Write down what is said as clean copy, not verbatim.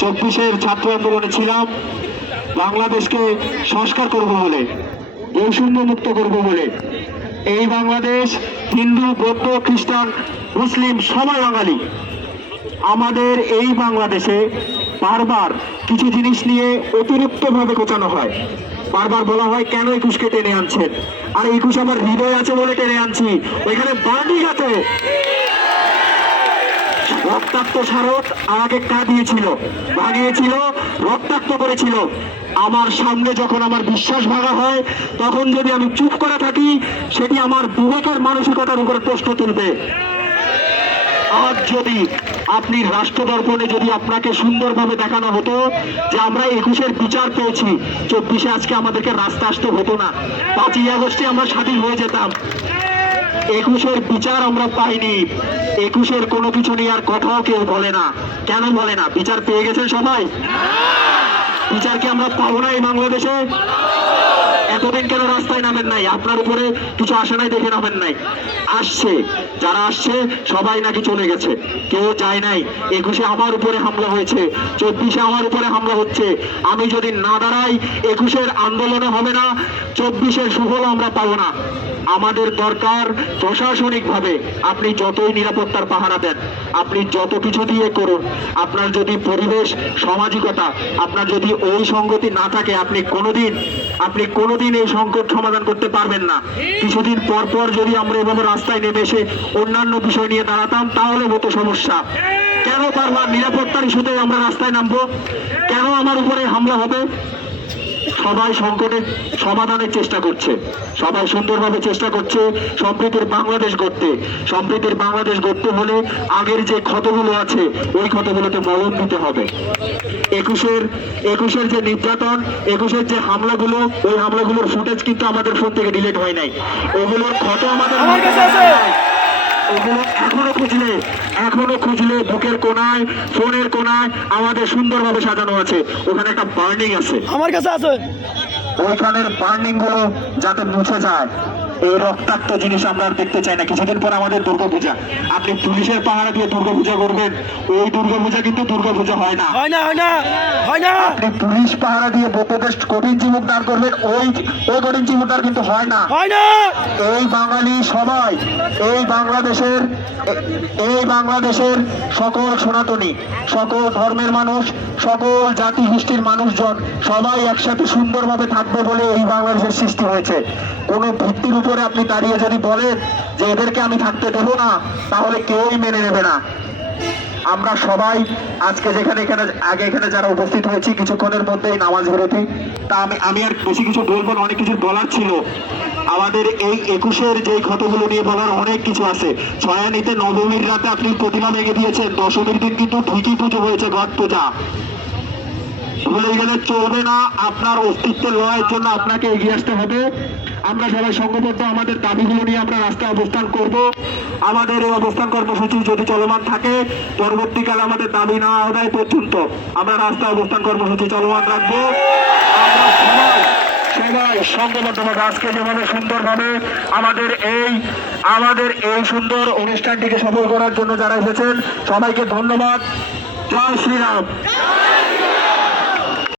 24-এর ছাত্র আন্দোলনে ছিলাম বাংলাদেশকে সংস্কার করব বলে, বৈষম্য মুক্ত করব বলে। এই বাংলাদেশ হিন্দু, বৌদ্ধ, খ্রিস্টান, মুসলিম সবাই বাঙালি। আমাদের এই বাংলাদেশে বারবার কিছু জিনিস নিয়ে অতিরিক্তভাবে কোচানো হয়। বারবার বলা হয় কেন 21কে টেনে আনছেন, আর 21 আমার হৃদয় আছে বলে টেনে আনছি। ওইখানে বার্নিং আছে, রক্তাক্ত স্মারক আমাকে দিয়েছিল, ভাঙিয়েছিল, রক্তাক্ত করেছিল। আমার সামনে যখন আমার বিশ্বাস ভাঙা হয়, তখন যদি আমি চুপ করে থাকি, সেটি আমার বিবেকের মানসিকতার উপরে প্রশ্ন তুলবে। আজ যদি আপনি রাষ্ট্র দর্পণে যদি আপনাকে সুন্দরভাবে দেখানো হতো যে আমরা 21-এর বিচার পেয়েছি, 24-এ আজকে আমাদেরকে রাস্তা আসতে হতো না, 5ই আগস্টে আমরা স্বাধীন হয়ে যেতাম। 21-এর বিচার আমরা পাইনি, 21-এর কোনো কিছু নিয়ে আর কথাও কেউ বলে না। কেন বলে না? বিচার পেয়ে গেছেন সবাই? বিচার কি আমরা পাবো না এই বাংলাদেশে? এতদিন কেন রাস্তায় নামেন নাই? আপনার উপরে কিছু আসে নাই দেখে নামেন নাই? আসছে, যারা আসছে সবাই নাকি চলে গেছে, কেউ যায় নাই। 21-এ আমার উপরে হামলা হয়েছে, 24-এ আমার উপরে হামলা হচ্ছে। আমি যদি না দাঁড়াই, 21-এর আন্দোলনে হবে না, 24-এর সুফল আমরা পাবো না। আমাদের দরকার প্রশাসনিকভাবে আপনি যতই নিরাপত্তার পাহারা দেন, আপনি যত কিছু দিয়ে করুন, আপনার যদি পরিবেশ সামাজিকতা, আপনার যদি ওই সংগতি না থাকে, আপনি কোনোদিন এই সংকট সমাধান করতে পারবেন না। কিছুদিন পর পর যদি আমরা এভাবে রাস্তায় নেমে এসে অন্যান্য বিষয় নিয়ে দাঁড়াতাম, তাহলে হতো সমস্যা। কেন বারবার নিরাপত্তার ইস্যুতে আমরা রাস্তায় নামবো? কেন আমার উপরে হামলা হবে? সবাই সংকটের সমাধানের চেষ্টা করছে, সবাই সুন্দরভাবে চেষ্টা করছে সম্প্রীতির বাংলাদেশ গড়তে। সম্প্রীতির বাংলাদেশ গড়তে হলে আগের যে ক্ষতগুলো আছে, ওই ক্ষতগুলোতে মলম দিতে হবে। 21-এর যে নির্যাতন, 21-এর যে হামলাগুলো, ওই হামলাগুলোর ফুটেজ কিন্তু আমাদের ফোন থেকে ডিলিট হয় নাই। ওগুলোর ক্ষত আমাদের কাছে আছে। ওগুলো এখনো খুঁজলে বুকের কোনায়, ফোনের কোনায় আমাদের সুন্দরভাবে সাজানো আছে। ওখানে একটা বার্নিং আছে, আমার কাছে আছে। ওইখানের বার্নিং গুলো যাতে মুছে যায়, এই রক্তাক্ত জিনিস আমরা আর দেখতে চাই না। কিছুদিন পর আমাদের দুর্গাপূজা, আপনি পুলিশের পাহারা দিয়ে দুর্গাপূজা করবেন, ওই দুর্গাপূজা কিন্তু দুর্গাপূজা হয় না। আপনি পুলিশ পাহারা দিয়ে বৌদ্ধদের কঠিন চিমুক দাঁড় করবেন, ওই কঠিন চিমুকদার কিন্তু হয় না। এই বাঙালি সবাই, এই বাংলাদেশের সকল সনাতনী, সকল ধর্মের মানুষ, সকল জাতি গোষ্ঠীর মানুষজন সবাই একসাথে সুন্দরভাবে থাকবে বলে এই বাংলাদেশের সৃষ্টি হয়েছে। কোনো ভিত্তির উপরে আপনি দাঁড়িয়ে যদি বলেন যে এদেরকে আমি থাকতে দেবো না, তাহলে কেউই মেনে নেবে না। আমরা সবাই আজকে এখানে যারা উপস্থিত হয়েছি, কিছুক্ষণের মধ্যেই নামাজ বিরতি। তা আমি আর বেশি কিছু বলবো না, অনেক কিছু বলার ছিল। আমাদের এই 21-এর যে ক্ষতগুলো নিয়ে বলার অনেক কিছু আছে। ছয়ানীতে নবমীর রাতে আপনি প্রতিমা ভেঙে দিয়েছেন, দশমীর দিন কিন্তু ঠিকই পুজো হয়েছে, ঘট পূজা। ভুলে গেলে চলবে না। আপনার অস্তিত্বের লড়াইয়ের জন্য আপনাকে এগিয়ে আসতে হবে। আমরা সবাই সংঘবদ্ধ, আমাদের দাবিগুলো নিয়ে আমরা রাস্তায় অবস্থান করব। আমাদের এই অবস্থান কর্মসূচি যদি চলমান থাকে, পরবর্তীকালে আমাদের দাবি না আদায় পর্যন্ত আমরা রাস্তায় অবস্থান কর্মসূচি চলমান রাখবো। আমরা সবাই সংঘবদ্ধভাবে আজকে যেভাবে সুন্দরভাবে আমাদের এই সুন্দর অনুষ্ঠানটিকে সফল করার জন্য যারা এসেছেন, সবাইকে ধন্যবাদ। জয় শ্রীরাম।